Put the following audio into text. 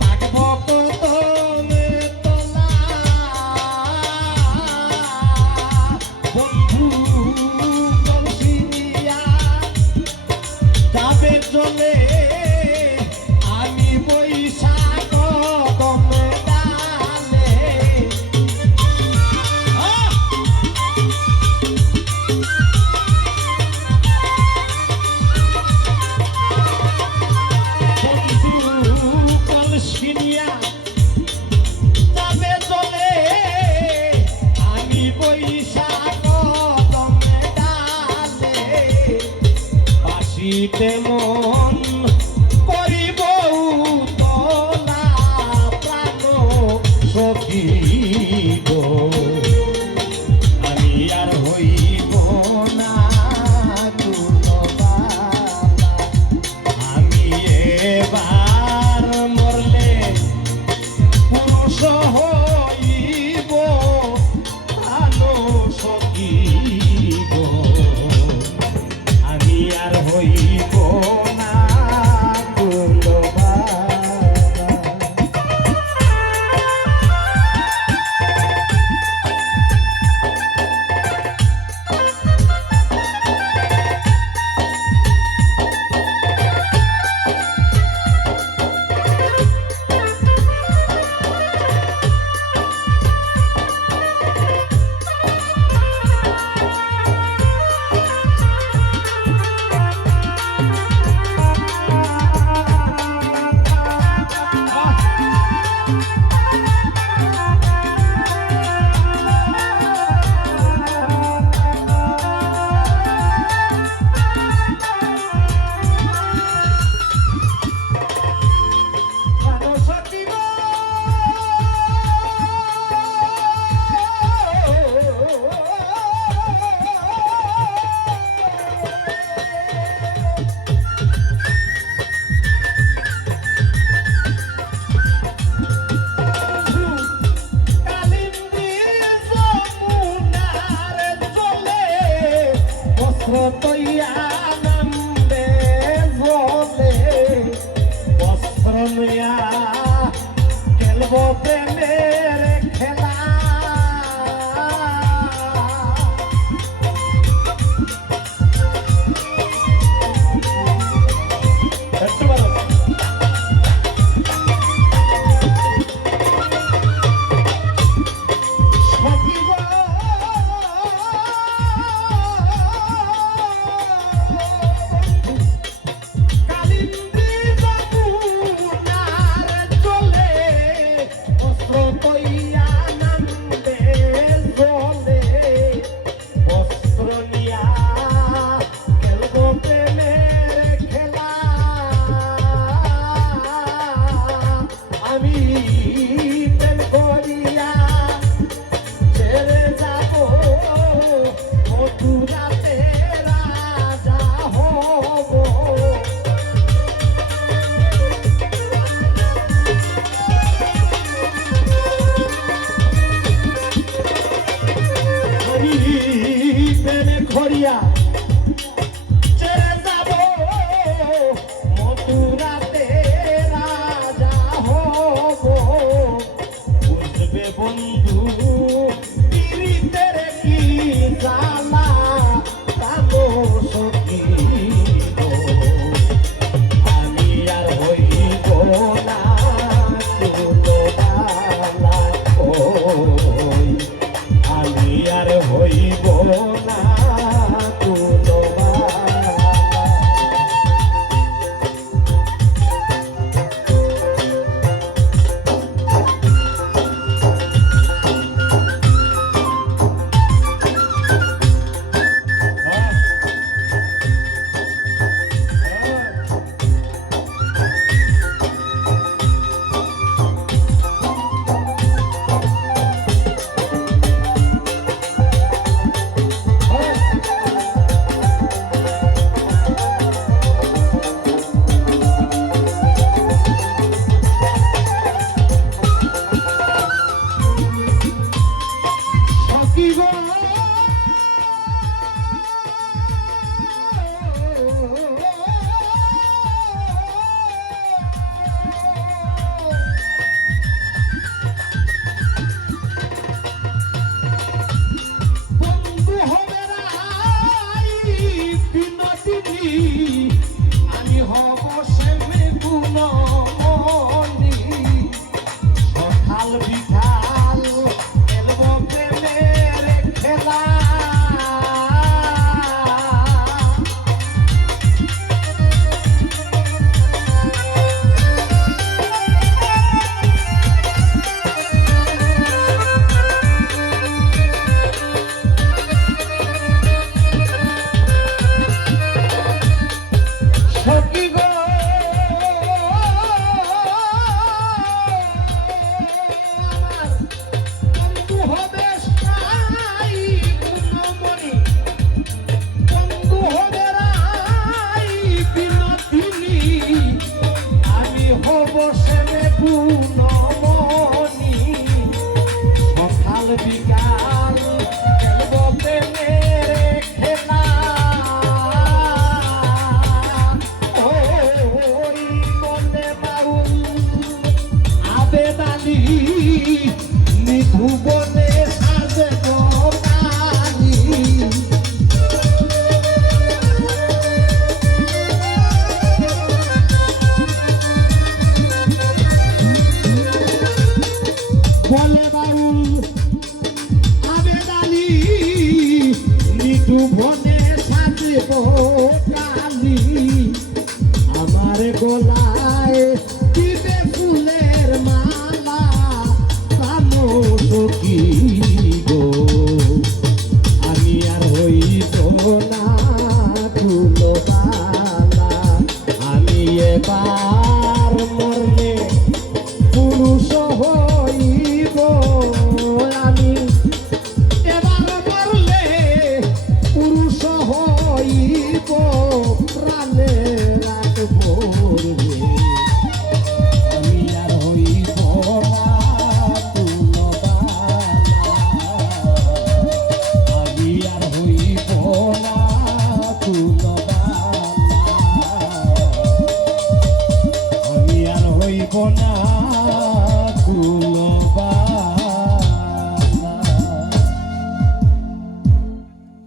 থাকবো কদমে তলা বন্ধু বংশিয়া যাবে চলে আমি বৈশাখ কদমে ডালে তেমন করিব তোলা প্রাণ সখিব আমি আর হইব না আমি এবার মরলে পুরুষ হইব প্রাণ সখিব আমি আর হইব না তৈয়া নামবে বলে বস্ত্র নয়া খেলব প্রেমের খেলা ঘরিয়া ছেড়ে যাব মথুরাতে রাজা হব বুঝবে বন্ধু পীড়িতের কি জ্বালা কালো সখী আমি আর হইব না আমি আর হইব না ভুবনে সাজিব কালি আমার গলায় দিবে ফুলের মালা প্রাণো সখী গো আমি আর হইব না ফুলবালা আমি এবার